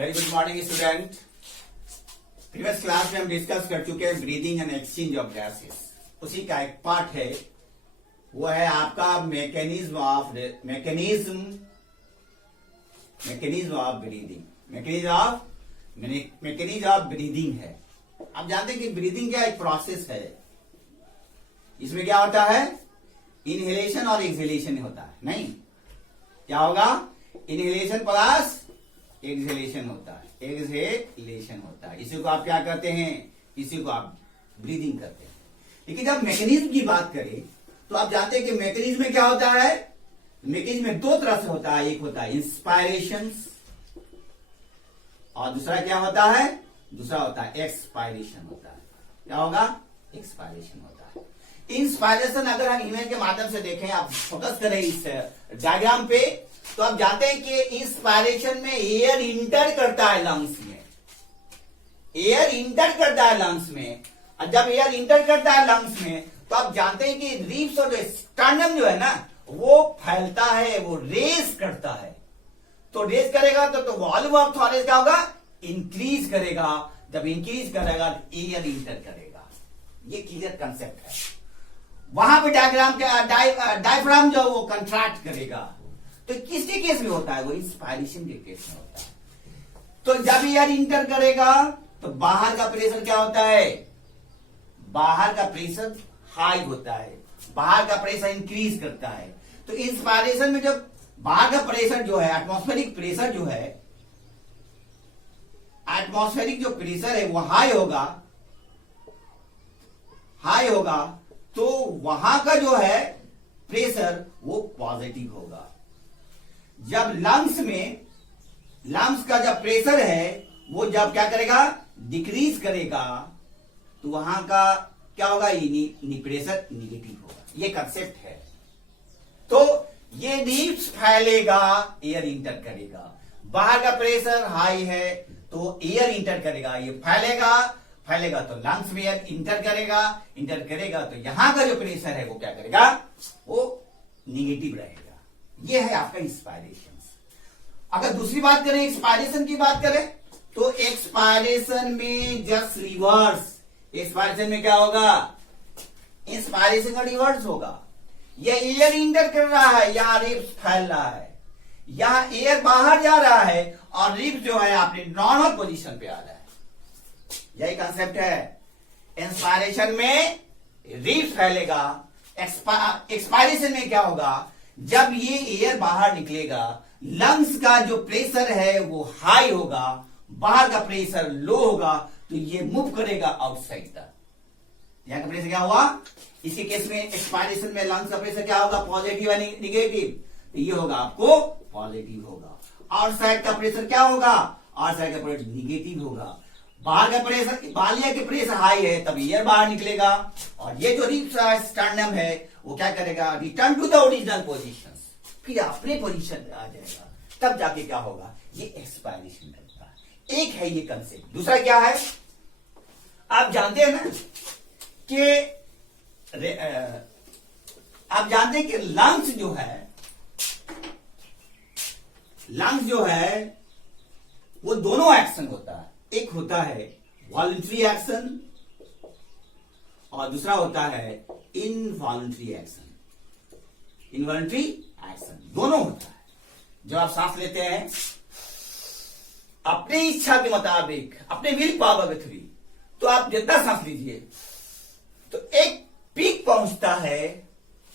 Very good morning student. Previous class में हम discuss कर चुके हैं breathing and exchange of gases. उसी का एक पार्ट है, वो है आपका mechanism of breathing. Mechanism of breathing है। आप जानते हैं कि ब्रीदिंग क्या एक प्रोसेस है। इसमें क्या होता है, इनहेलेशन और एक्सहेलेशन होता है। नहीं, क्या होगा, इनहेलेशन प्लस एक्सहेलेशन होता है, एक्सहेलेशन होता है। इसी को आप क्या करते हैं, इसी को आप ब्रीदिंग करते हैं। लेकिन जब मैकेनिज्म की बात करें तो आप जानते हैं कि मैकेनिज्म में क्या होता है, मैकेनिज्म में दो तरह से होता है। एक होता है इंस्पायरेशन और दूसरा क्या होता है, दूसरा होता है एक्सपायरेशन होता है। क्या होगा, एक्सपायरेशन होता है। इंस्पायरेशन अगर हम इमेज के माध्यम से देखें, आप फोकस करें इस डायग्राम पे, तो आप जानते हैं कि इंस्पायरेशन में एयर इंटर करता है लंग्स में। एयर इंटर करता है लंग्स में, और जब एयर इंटर करता है लंग्स में तो आप जानते हैं कि रिब्स और स्टर्नम जो है ना, वो फैलता है, वो रेस करता है। तो रेस करेगा तो वॉल्यूम ऑफ थॉरैक्स क्या होगा, इंक्रीज करेगा। जब इंक्रीज करेगा तो एयर इंटर करेगा। ये क्लियर कंसेप्ट है। वहां पे डायग्राम का डायफ्राम जो वो कंट्रैक्ट करेगा। तो किसके केस में होता है, वो इंस्पायरेशन के केस में होता है। तो जब एयर इंटर करेगा तो बाहर का प्रेशर क्या होता है, बाहर का प्रेशर हाई होता है, बाहर का प्रेशर इंक्रीज करता है। तो इंस्पायरेशन में जब बाहर का प्रेशर जो है, एटमॉस्फेरिक प्रेशर जो है, एटमॉस्फेरिक जो प्रेशर है वो हाई होगा, तो वहां का जो है प्रेशर वो पॉजिटिव होगा। जब लंग्स का जब प्रेशर है वो जब क्या करेगा, डिक्रीज करेगा, तो वहां का क्या होगा, प्रेशर निगेटिव होगा। ये कंसेप्ट है। तो ये रिब्स फैलेगा, एयर इंटर करेगा। बाहर का प्रेशर हाई है तो एयर इंटर करेगा, ये फैलेगा तो लंग्स में एयर इंटर करेगा तो यहां का जो प्रेशर है वो क्या करेगा, वो निगेटिव रहेगा। ये है आपका इंस्पायरेशन। अगर दूसरी बात करें, एक्सपायरेशन की बात करें, तो एक्सपायरेशन में जस्ट रिवर्स। एक्सपायरेशन में क्या होगा, इंस्पायरेशन का रिवर्स होगा। यह एयर इंटर कर रहा है, यहां रिब्स फैल रहा है, यहां एयर बाहर जा रहा है और रिब्स जो है अपने नॉर्मल पोजीशन पे आ रहा है। यही कंसेप्ट है। इंस्पायरेशन में रिब्स फैलेगा, एक्सपायरेशन में क्या होगा, जब ये एयर बाहर निकलेगा, लंग्स का जो प्रेशर है वो हाई होगा, बाहर का प्रेशर लो होगा, तो ये मूव करेगा आउटसाइड तक। यहां का प्रेशर क्या हुआ, इसी केस में एक्सपायरेशन में लंग्स का प्रेशर क्या होगा, पॉजिटिव या निगेटिव, तो ये होगा आपको पॉजिटिव होगा। आउटसाइड का प्रेशर क्या होगा, आउटसाइड का प्रेशर निगेटिव होगा। बाहर का प्रेशर, बालिया के प्रेशर हाई है तब एयर बाहर निकलेगा, और ये जो रिब्स स्टर्नम है वो क्या करेगा, return to the original position, फिर अपने पोजीशन पे आ जाएगा। तब जाके क्या होगा, ये एक्सपायरेशन करता है। एक है ये कंसेप्ट। दूसरा क्या है, आप जानते हैं ना कि लंग्स जो है वो दोनों एक्शन होता है। एक होता है वॉलंटरी एक्शन और दूसरा होता है इनवॉलंटरी एक्शन। इनवॉलंटरी एक्शन दोनों होता है। जब आप सांस लेते हैं अपनी इच्छा के मुताबिक, अपने विल पावर के थ्रू, तो आप जितना सांस लीजिए तो एक पीक पहुंचता है,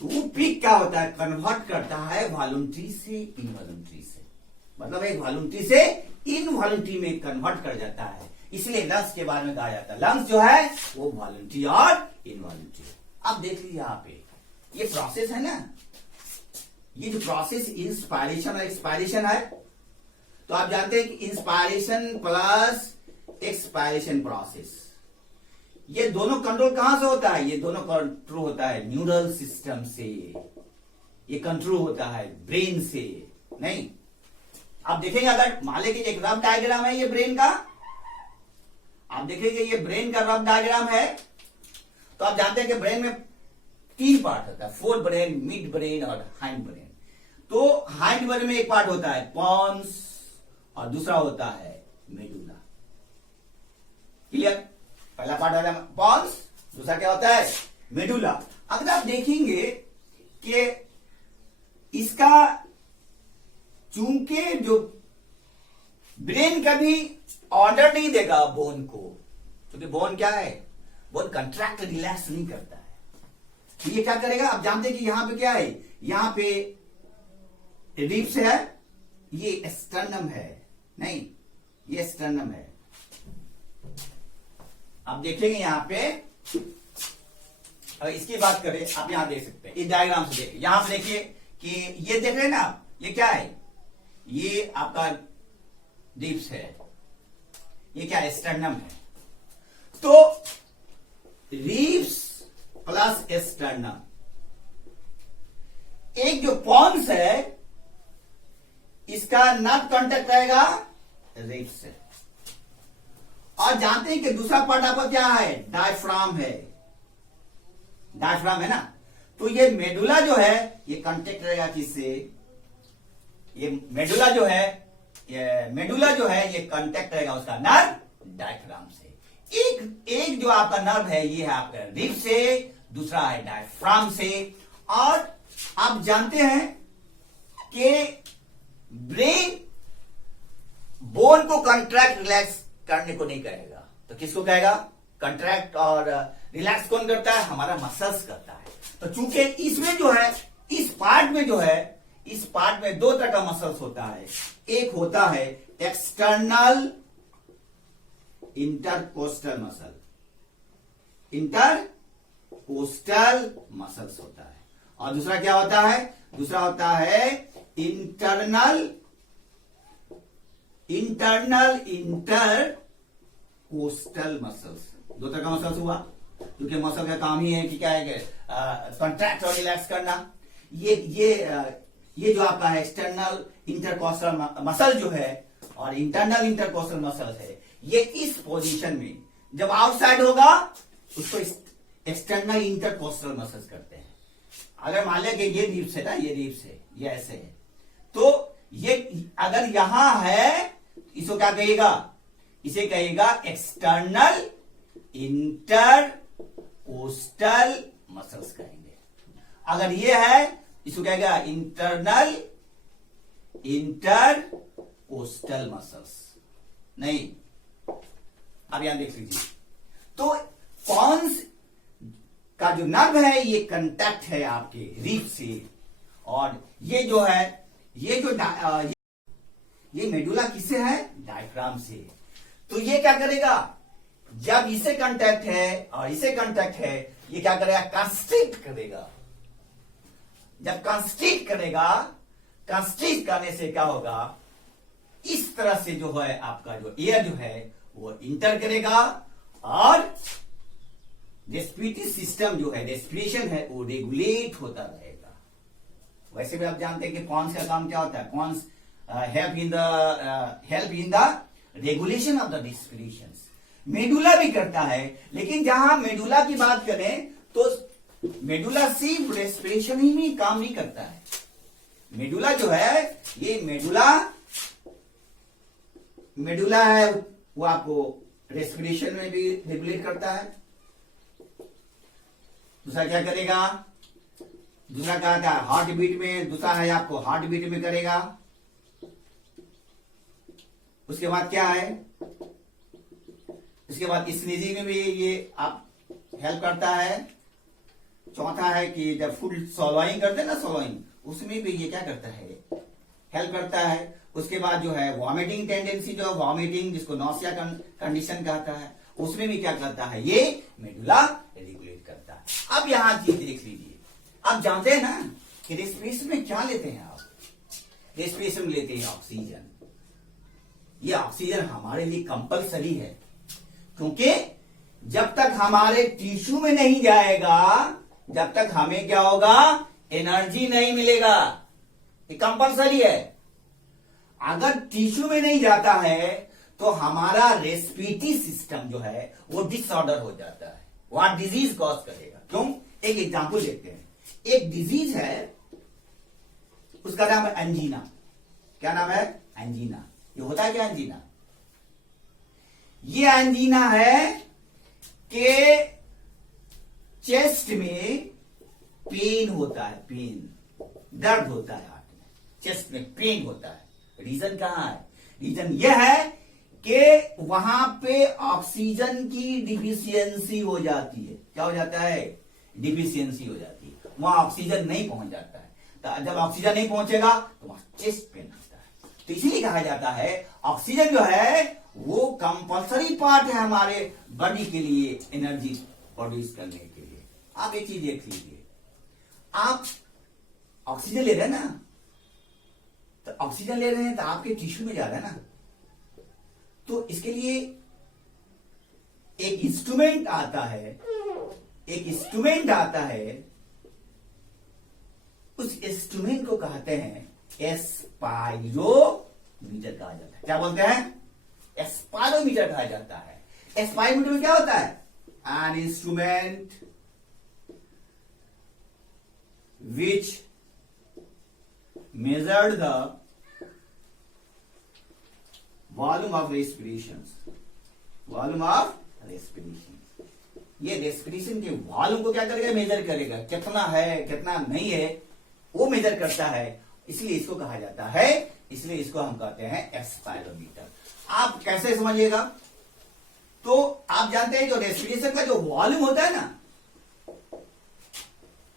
तो वो पीक क्या होता है, कन्वर्ट करता है वॉलंटरी से इनवॉलंटरी से। मतलब एक वॉलंटरी से इनवॉलंटरी में कन्वर्ट कर जाता है। इसलिए लंग्स के बारे में कहा जाता है, लंग्स जो है वो वॉलंटरी और इनवॉलंटरी। अब देख लीजिए यहाँ पे ये प्रोसेस है ना, ये जो प्रोसेस इंस्पायरेशन और एक्सपायरेशन है, तो आप जानते हैं कि इंस्पायरेशन प्लस एक्सपायरेशन प्रोसेस, ये दोनों कंट्रोल कहां से होता है, ये दोनों कंट्रोल होता है न्यूरल सिस्टम से। ये कंट्रोल होता है ब्रेन से नहीं। आप देखेंगे, अगर मान लीजिए एक रफ डायग्राम है ये ब्रेन का, आप देखेंगे ये ब्रेन का रफ डायग्राम है, तो आप जानते हैं कि ब्रेन में तीन पार्ट होता है, फोर ब्रेन, मिड ब्रेन और हाइंड ब्रेन। तो हाइंड ब्रेन में एक पार्ट होता है पॉन्स और दूसरा होता है मेडुला। क्लियर? पहला पार्ट होता है पॉन्स, दूसरा क्या होता है मेडुला। अगर आप देखेंगे कि इसका चूंकि जो ब्रेन कभी ऑर्डर नहीं देगा बोन को, क्योंकि बोन क्या है, बोन कंट्रैक्ट रिलैक्स नहीं करता है, तो ये क्या करेगा, आप जानते हैं कि यहां पे क्या है, यहां पे रिब्स है, ये स्टर्नम है, नहीं ये स्टर्नम है। आप देखेंगे यहां पे, अगर इसकी बात करें, आप यहां देख सकते हैं, इस डायग्राम से देखिए, यहां पे देखिए कि ये देख रहे हैं ना, ये क्या है, ये आपका रिब्स है, ये क्या है, स्टर्नम है। तो रिब्स प्लस स्टर्नम, एक जो पॉन्स है इसका नर्व कांटेक्ट रहेगा रिब्स से, और जानते हैं कि दूसरा पार्ट आपका क्या है, डायफ्राम है, डायफ्राम है ना। तो ये मेडुला जो है ये कांटेक्ट रहेगा किससे, ये मेडुला जो है, ये कांटेक्ट रहेगा उसका नर्व डायफ्राम से। एक जो आपका नर्व है ये है आपका रिब से, दूसरा है डायफ्राम से। और आप जानते हैं कि ब्रेन बोन को कंट्रैक्ट रिलैक्स करने को नहीं कहेगा, तो किसको कहेगा, कंट्रैक्ट और रिलैक्स कौन करता है, हमारा मसल्स करता है। तो चूंकि इसमें जो है, इस पार्ट में जो है, इस पार्ट में दो तरह का मसल्स होता है, एक होता है external intercostal muscle, intercostal muscles होता है, और दूसरा क्या होता है, दूसरा होता है इंटरनल इंटरकोस्टल मसल्स। दो तरह का मसल्स हुआ, क्योंकि मसल का काम ही है कि क्या है, कॉन्ट्रैक्ट और रिलैक्स करना। ये जो आपका है एक्सटर्नल इंटरकोस्टल मसल जो है और इंटरनल इंटरकोस्टल मसल है, ये इस पोजीशन में जब आउटसाइड होगा उसको एक्सटर्नल इंटरकोस्टल मसल्स करते हैं। अगर मान लिया कि ये रिब्स है ना, ये रिब्स है, ये ऐसे है, तो ये अगर यहां है इसको क्या कहेगा, इसे कहेगा एक्सटर्नल इंटरकोस्टल मसल्स कहेंगे। अगर ये है इसको कहेगा इंटरनल इंटरकोस्टल मसल्स। नहीं, अब यहां देख लीजिए, तो पॉन्स का जो नर्व है ये कंटैक्ट है आपके रिब से, और ये जो है, ये मेडुला किससे है, डायफ्राम से। तो ये क्या करेगा, जब इसे कांटेक्ट है और इसे कांटेक्ट है, ये क्या करेगा, कंस्ट्रिक्ट करेगा। जब कंस्ट्रिक्ट करेगा, कंस्ट्रिक्ट करने से क्या होगा, इस तरह से जो है आपका जो एयर जो है वो इंटर करेगा, और रेस्पिरेटरी सिस्टम जो है, रेस्पिरेशन है, वो रेगुलेट होता रहेगा। वैसे भी आप जानते हैं कि पॉन्स का काम क्या होता है, pons help in the regulation of the respiration. Medulla भी करता है, लेकिन जहां मेडुला की बात करें तो मेडुला सिर्फ रेस्पिरेशन ही में काम नहीं करता है। मेडुला जो है, ये मेडुला है, वो आपको रेस्पिरेशन में भी रेगुलेट करता है। दूसरा क्या करेगा, दूसरा क्या था, हार्ट बीट में, दूसरा है आपको हार्ट बीट में करेगा। उसके बाद क्या है, इसके बाद स्नीजिंग में भी ये आप हेल्प करता है। चौथा है कि जब फूड सॉलोइंग करते हैं ना, सॉलोइंग, उसमें भी ये क्या करता है, हेल्प करता है। उसके बाद जो है वॉमिटिंग टेंडेंसी, जो वॉमिटिंग जिसको नॉसिया कंडीशन कहता है, उसमें भी क्या करता है, ये मेडुला रेगुलेट करता है। अब यहां चीज देख लीजिए, आप जानते हैं ना कि रेस्पिरेशन में क्या लेते हैं आप, रेस्पिरेशन में लेते हैं ऑक्सीजन। ये ऑक्सीजन हमारे लिए कंपलसरी है, क्योंकि जब तक हमारे टिश्यू में नहीं जाएगा, जब तक हमें क्या होगा, एनर्जी नहीं मिलेगा। ये कंपलसरी है। अगर टिश्यू में नहीं जाता है तो हमारा रेस्पिरेटरी सिस्टम जो है वो डिसऑर्डर हो जाता है, वहां डिजीज कॉज करेगा। क्यों, एक एग्जांपल देखते हैं। एक डिजीज है, उसका नाम है एंजीना। क्या नाम है, एंजीना। ये होता है क्या, एंजीना, ये एंजीना है कि चेस्ट में पेन होता है, पेन, दर्द होता है हार्ट में, चेस्ट में पेन होता है। रीजन कहां है? रीजन यह है कि वहां पे ऑक्सीजन की डिफिशियंसी हो जाती है। क्या हो जाता है? डिफिशियंसी हो जाती है, वहां ऑक्सीजन नहीं पहुंच जाता है। तो जब ऑक्सीजन नहीं पहुंचेगा तो वहां चेस्ट पेन होता है। तो इसीलिए कहा जाता है ऑक्सीजन जो है वो कंपल्सरी पार्ट है हमारे बॉडी के लिए एनर्जी प्रोड्यूस करने के लिए। आप एक चीज देख लीजिए, आप ऑक्सीजन ले रहे हैं ना, तो ऑक्सीजन ले रहे हैं तो आपके टिश्यू में जा रहा है ना, तो इसके लिए एक इंस्ट्रूमेंट आता है, एक इंस्ट्रूमेंट आता है, उस इंस्ट्रूमेंट को कहते हैं एस्पायरोमीटर कहा जाता है। क्या बोलते हैं? एस्पायरोमीटर कहा जाता है। एस्पायरोमीटर में क्या होता है? An instrument which measured the volume of respirations, volume of respiration। ये रेस्पिरेशन के वॉल्यूम को क्या करेगा? मेजर करेगा, कितना है कितना नहीं है वो मेजर करता है, इसलिए इसको कहा जाता है, इसलिए इसको हम कहते हैं एस्पायरोमीटर। आप कैसे समझिएगा? तो आप जानते हैं जो रेस्पिरेशन का जो वॉल्यूम होता है ना,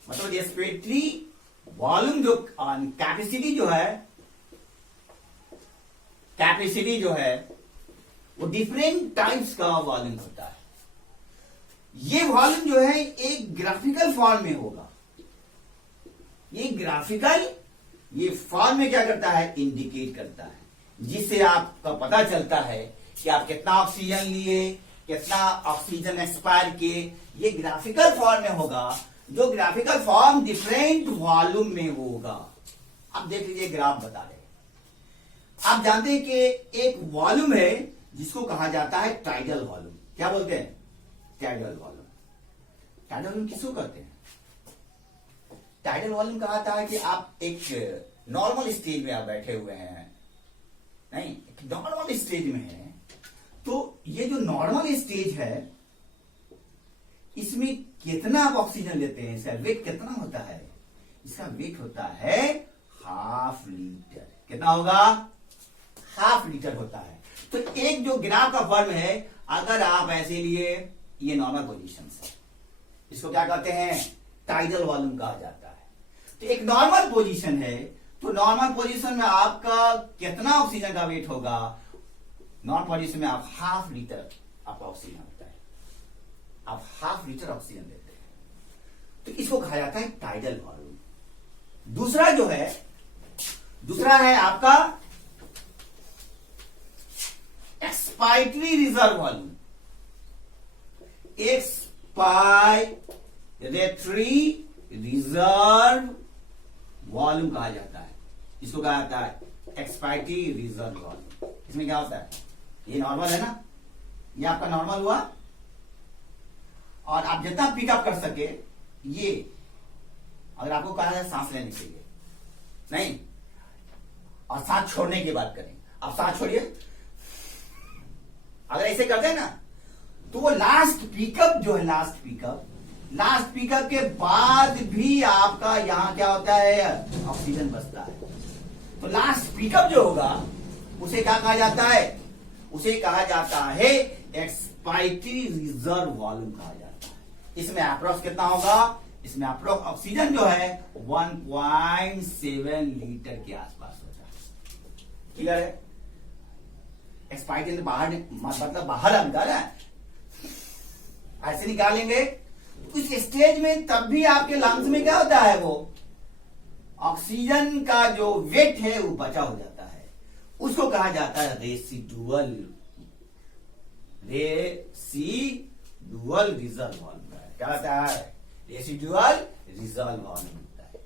मतलब रेस्पिरेटरी वॉल्यूम जो कैपेसिटी जो है वो डिफरेंट टाइप्स का वॉल्यूम होता है। ये वॉल्यूम जो है एक ग्राफिकल फॉर्म में होगा। ये ग्राफिकल ये फॉर्म में क्या करता है? इंडिकेट करता है, जिससे आपका पता चलता है कि आप कितना ऑक्सीजन लिए, कितना ऑक्सीजन एक्सपायर किए। ये ग्राफिकल फॉर्म में होगा, जो ग्राफिकल फॉर्म डिफरेंट वॉल्यूम में होगा। अब देख लीजिए ग्राफ बता रहे, आप जानते हैं कि एक वॉल्यूम है जिसको कहा जाता है टाइडल वॉल्यूम। क्या बोलते हैं? Tidal volume. टाइडल वॉल्यूम किसको कहते हैं? टाइडल वॉल्यूम कहा जाता है कि आप एक नॉर्मल स्टेज में आप बैठे हुए हैं, नहीं नॉर्मल स्टेज में है, तो ये जो नॉर्मल स्टेज है इसमें कितना आप ऑक्सीजन लेते हैं, इसका वेट कितना होता है? इसका वेट होता है हाफ लीटर। कितना होगा? हाफ लीटर होता है। तो एक जो ग्राफ का फॉर्म है, अगर आप ऐसे लिए, ये नॉर्मल पोजीशन है, इसको क्या कहते हैं? टाइडल वॉल्यूम कहा जाता है। तो एक नॉर्मल पोजीशन है, तो नॉर्मल पोजीशन में आपका कितना ऑक्सीजन का वेट होगा? नॉर्मल पोजीशन में आप हाफ लीटर आपका ऑक्सीजन होता है, आप हाफ लीटर ऑक्सीजन लेते हैं, तो इसको कहा जाता है टाइडल वॉल्यूम। दूसरा है आपका expiratory reserve volume. Expiratory reserve volume कहा जाता है, इसको कहा जाता है एक्सपायरेटरी रिजर्व वॉल्यूम। इसमें क्या होता है? ये नॉर्मल है ना, ये आपका नॉर्मल हुआ, और आप जितना पिकअप कर सके, ये अगर आपको कहा जाए सांस लेने के लिए, नहीं, और सांस छोड़ने की बात करें, आप सांस छोड़िए, अगर ऐसे करते हैं ना, तो वो लास्ट पिकअप जो है, लास्ट पिकअप के बाद भी आपका यहां क्या होता है? ऑक्सीजन बचता है। तो लास्ट पिकअप जो होगा उसे क्या कहा जाता है? उसे कहा जाता है एक्सपायरेटरी रिजर्व वॉल्यूम कहा जाता है। इसमें अप्रोक्स कितना होगा? इसमें अप्रोक्स ऑक्सीजन जो है 1.7 लीटर के आसपास होता है। क्लियर है? एक्सपायरेटरी बाहर मतलब बाहर निकाला है, ऐसे निकालेंगे उस स्टेज में, तब भी आपके लंग्स में क्या होता है? वो ऑक्सीजन का जो वेट है वो बचा हो जाता है, उसको कहा जाता है रेसिडुअल रिजर्व वॉल्यूम। क्या होता है? रेसिडुअल रिजर्व वॉल्यूम होता है।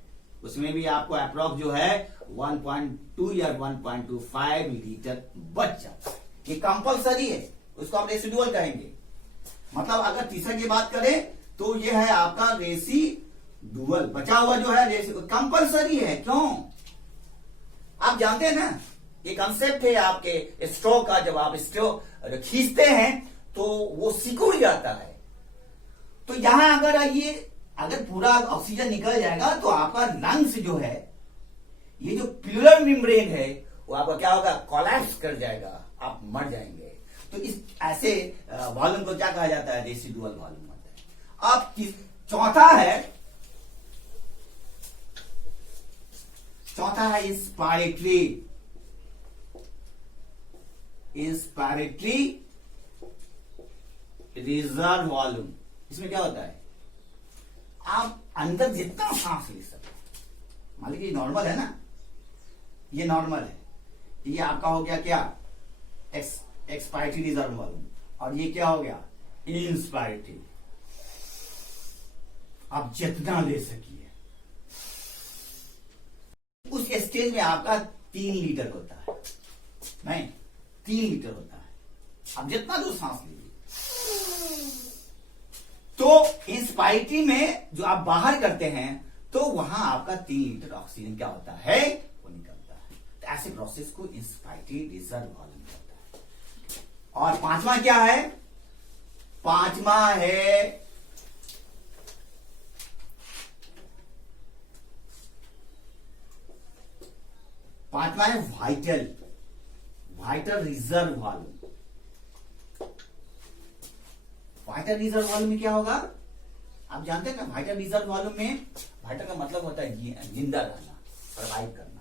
उसमें भी आपको अप्रोक्स जो है 1.2 या 1.25 लीटर बच जाता है। ये कंपल्सरी है, उसको आप रेसिडुअल कहेंगे। मतलब अगर तीसरे की बात करें तो ये है आपका रेसिडुअल, बचा हुआ जो है कंपल्सरी है। क्यों? आप जानते हैं ना, ये कंसेप्ट है आपके स्ट्रोक का। जब आप खींचते हैं तो वो सिकुड़ जाता है। तो यहां अगर पूरा ऑक्सीजन निकल जाएगा तो आपका लंग्स जो है, ये जो प्लूरल मेम्ब्रेन है वो आपका क्या होगा, कोलैप्स कर जाएगा, आप मर जाएंगे। तो इस ऐसे वॉल्यूम को क्या कहा जाता है, रेसिडुअल वॉल्यूम होता है। अब चौथा है इंस्पायरेटरी रिजर्व वॉल्यूम। इसमें क्या होता है, आप अंदर जितना सांस ले सकते, मान लीजिए नॉर्मल है ना, ये नॉर्मल है, ये आपका हो गया क्या, एक्सपायरेटरी रिजर्व वॉल्यूम, और ये क्या हो गया, इंस्पायरेटरी। आप जितना ले सकिए। उस स्टेज में आपका 3 लीटर होता है, नहीं 3 लीटर होता है, आप जितना दो सांस लीजिए। तो इंस्पायरेटरी में जो आप बाहर करते हैं तो वहां आपका 3 लीटर ऑक्सीजन क्या होता है, वो निकलता है। तो ऐसे प्रोसेस को इंस्पायरेटरी रिजर्व वॉल्यूम होता है। और पांचवा क्या है, पांचवा है vital reserve volume. Vital reserve volume में क्या होगा, आप जानते हैं ना, वाइटल रिजर्व वॉल्यूम में, वाइटल का मतलब होता है जिंदा रहना, सर्वाइव करना।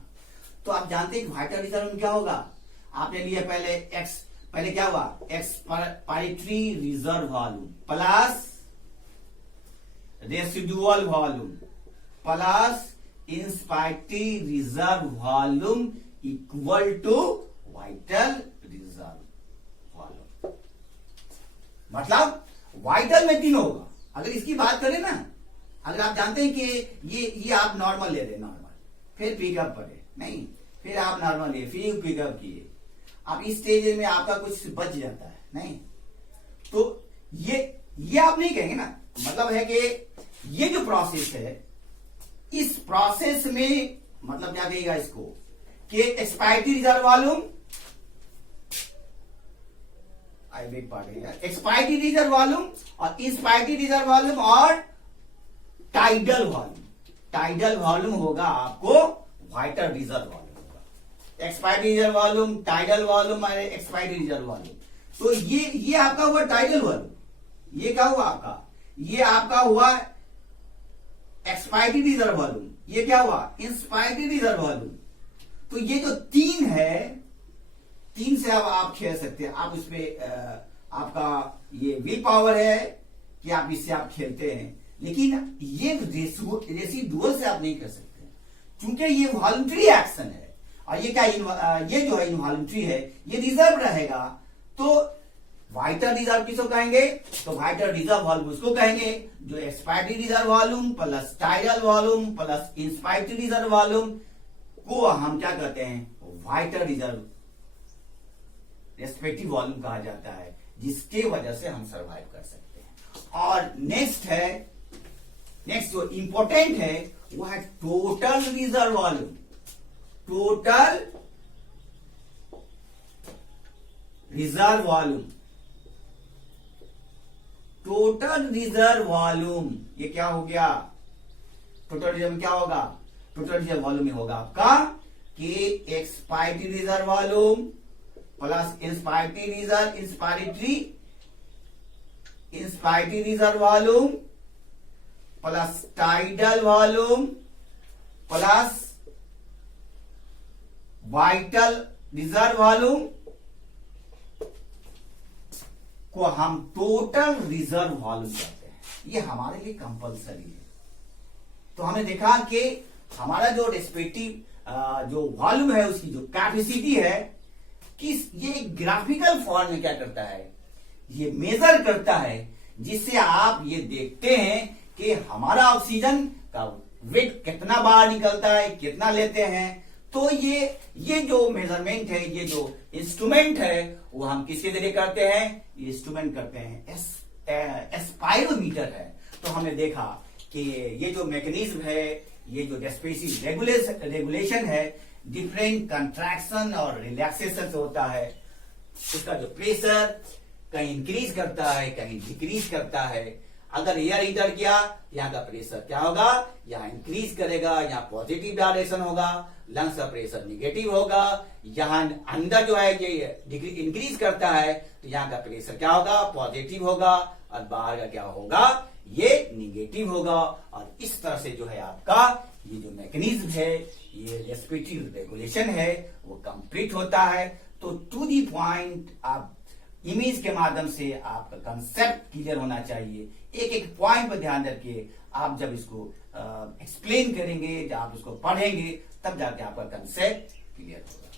तो आप जानते हैं कि वाइटल रिजर्व में क्या होगा, आपने लिया पहले क्या हुआ, expiratory reserve volume plus residual volume plus inspiratory reserve volume equal to vital reserve volume. मतलब वाइटल में 3 होगा। अगर इसकी बात करें ना, अगर आप जानते हैं कि ये आप नॉर्मल ले रहे, नॉर्मल, फिर पिकअप करे, नहीं, फिर आप नॉर्मल लिए, फिर पिकअप किए, आप इस स्टेज में आपका कुछ बच जाता है, नहीं, तो ये आप नहीं कहेंगे ना। मतलब है कि ये जो प्रोसेस है, इस प्रोसेस में मतलब क्या कहेगा इसको, कि expiratory reserve volume, I beg pardon, expiratory reserve volume और इंस्पायरेटरी रिजर्व वॉल्यूम और टाइडल वॉल्यूम होगा आपको वाइटल रिजर्व वॉल्यूम होगा। Expiratory reserve volume, tidal volume और एक्सपायरेटरी रिजर्व वॉल्यूम। तो ये आपका हुआ टाइडल वॉल्यूम। ये क्या हुआ आपका, ये आपका हुआ एक्सपायरेटरी रिजर्व वॉल्यूम, ये क्या हुआ, इंस्पायरेटरी रिजर्व वॉल्यूम। तो ये जो 3 है, 3 से अब आप खेल सकते हैं। आप उसमें आपका ये विल पावर है कि आप इससे आप खेलते हैं, लेकिन ये रेसिडुअल से आप नहीं कर सकते, क्योंकि ये वॉलंटरी एक्शन है। और ये क्या, ये जो है इनवॉलंटरी है, ये रिजर्व रहेगा। तो वाइटल रिजर्व किसको कहेंगे, तो वाइटल रिजर्व वॉल्यूम उसको कहेंगे जो expiratory reserve volume plus tidal volume plus inspiratory reserve volume को हम क्या कहते हैं, वाइटल रिजर्व रेस्पेक्टिव वॉल्यूम कहा जाता है, जिसके वजह से हम सरवाइव कर सकते हैं। और नेक्स्ट जो इंपॉर्टेंट है वो है total reserve volume. Total reserve volume, total reserve volume, ये क्या हो गया, टोटल रिजर्व में क्या होगा, टोटल रिजर्व वॉल्यूम में होगा आपका कि expiratory reserve volume plus inspiratory reserve volume plus tidal volume plus vital reserve volume को हम टोटल रिजर्व वॉल्यूम कहते हैं। ये हमारे लिए कंपलसरी है। तो हमने देखा कि हमारा जो रेस्पेक्टिव जो वॉल्यूम है, उसकी जो कैपेसिटी है, कि ये ग्राफिकल फॉर्म में क्या करता है, ये मेजर करता है, जिससे आप ये देखते हैं कि हमारा ऑक्सीजन का वेट कितना बाहर निकलता है, कितना लेते हैं। तो ये जो मेजरमेंट है, ये जो इंस्ट्रूमेंट है, वो हम किसके जरिए करते हैं, ये इंस्ट्रूमेंट करते हैं, एस्पायरोमीटर है। तो हमने देखा कि ये जो मैकेनिज्म है, ये जो रेगुलेशन है, डिफरेंट कंट्रैक्शन और रिलैक्सेशन से होता है। उसका जो प्रेशर कहीं इंक्रीज करता है, कहीं डिक्रीज करता है। अगर एयर इंटर किया, यहाँ का प्रेशर क्या होगा, यहाँ इंक्रीज करेगा, यहाँ पॉजिटिव डायरेक्शन होगा, लंग्स का प्रेशर निगेटिव होगा। यहाँ अंदर जो है ये इंक्रीज करता है, तो यहाँ का प्रेशर क्या होगा, पॉजिटिव होगा, और बाहर का क्या होगा, ये निगेटिव होगा। और इस तरह से जो है आपका ये जो मैकेनिज्म है, ये रेस्पिरेटरी रेगुलेशन है, वो कंप्लीट होता है। तो टू दी पॉइंट आप इमेज के माध्यम से आपका कंसेप्ट क्लियर होना चाहिए। एक एक पॉइंट पर ध्यान रखिए। आप जब इसको एक्सप्लेन करेंगे, जब आप इसको पढ़ेंगे, तब जाके आपका कंसेप्ट क्लियर होगा।